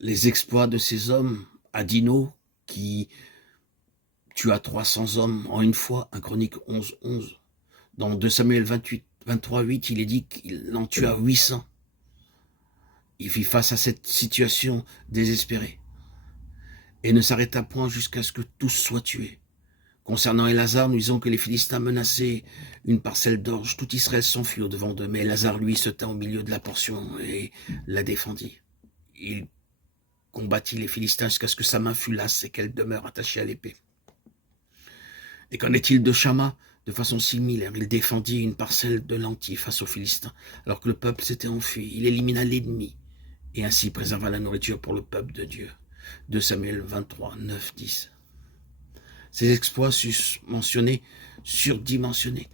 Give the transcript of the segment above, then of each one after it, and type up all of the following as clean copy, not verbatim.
les exploits de ces hommes, Adino, qui tua 300 hommes en une fois, 1 Chronique 11, 11. Dans 2 Samuel 23, 8, il est dit qu'il en tua 800. Il fit face à cette situation désespérée et ne s'arrêta point jusqu'à ce que tous soient tués. Concernant Élasar, nous disons que les Philistins menaçaient une parcelle d'orge. Tout Israël s'enfuit au-devant d'eux, mais Élasar, lui, se tint au milieu de la portion et la défendit. Il combattit les Philistins jusqu'à ce que sa main fût lasse et qu'elle demeure attachée à l'épée. Et qu'en est-il de Shama? De façon similaire, il défendit une parcelle de lentilles face aux Philistins, alors que le peuple s'était enfui. Il élimina l'ennemi et ainsi préserva la nourriture pour le peuple de Dieu. 2 Samuel 23, 9, 10. Ces exploits susmentionnés, surdimensionnés,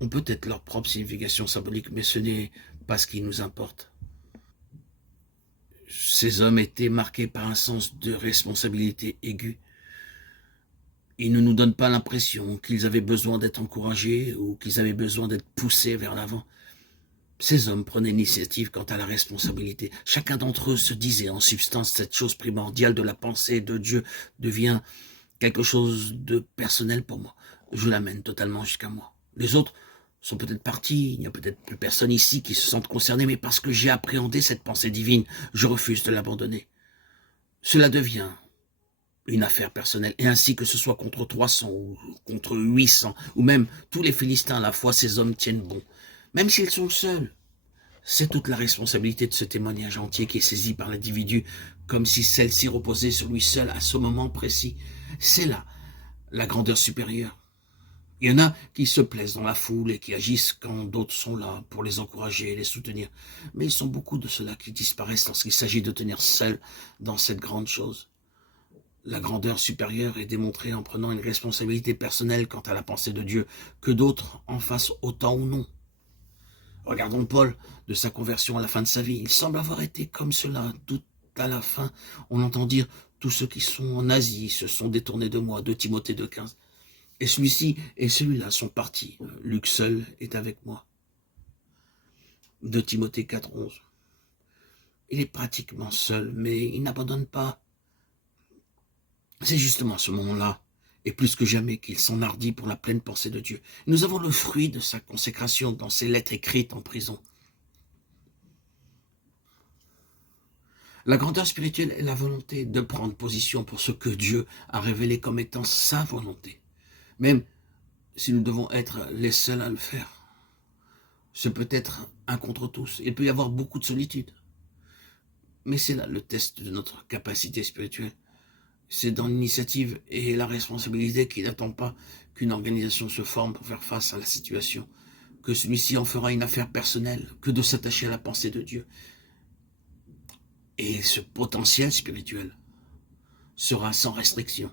ont peut-être leur propre signification symbolique, mais ce n'est pas ce qui nous importe. Ces hommes étaient marqués par un sens de responsabilité aiguë. Ils ne nous donnent pas l'impression qu'ils avaient besoin d'être encouragés ou qu'ils avaient besoin d'être poussés vers l'avant. Ces hommes prenaient l'initiative quant à la responsabilité. Chacun d'entre eux se disait en substance cette chose primordiale de la pensée de Dieu devient quelque chose de personnel pour moi. Je l'amène totalement jusqu'à moi. Les autres sont peut-être partis, il n'y a peut-être plus personne ici qui se sente concerné, mais parce que j'ai appréhendé cette pensée divine, je refuse de l'abandonner. Cela devient une affaire personnelle, et ainsi que ce soit contre 300 ou contre 800, ou même tous les Philistins à la fois, ces hommes tiennent bon. Même s'ils sont seuls, c'est toute la responsabilité de ce témoignage entier qui est saisi par l'individu, comme si celle-ci reposait sur lui seul à ce moment précis. C'est là la grandeur supérieure. Il y en a qui se plaisent dans la foule et qui agissent quand d'autres sont là pour les encourager et les soutenir. Mais ils sont beaucoup de ceux-là qui disparaissent lorsqu'il s'agit de tenir seul dans cette grande chose. La grandeur supérieure est démontrée en prenant une responsabilité personnelle quant à la pensée de Dieu, que d'autres en fassent autant ou non. Regardons Paul, de sa conversion à la fin de sa vie. Il semble avoir été comme cela tout à la fin. On entend dire « Tous ceux qui sont en Asie se sont détournés de moi » 2 Timothée 2,15. Et celui-ci et celui-là sont partis. Luc seul est avec moi. 2 Timothée 4,11. Il est pratiquement seul, mais il n'abandonne pas. C'est justement à ce moment-là, et plus que jamais, qu'il s'enhardit pour la pleine pensée de Dieu. Nous avons le fruit de sa consécration dans ses lettres écrites en prison. La grandeur spirituelle est la volonté de prendre position pour ce que Dieu a révélé comme étant sa volonté. Même si nous devons être les seuls à le faire. Ce peut être un contre tous. Il peut y avoir beaucoup de solitude. Mais c'est là le test de notre capacité spirituelle. C'est dans l'initiative et la responsabilité qui n'attend pas qu'une organisation se forme pour faire face à la situation, que celui-ci en fera une affaire personnelle, que de s'attacher à la pensée de Dieu. Et ce potentiel spirituel sera sans restriction.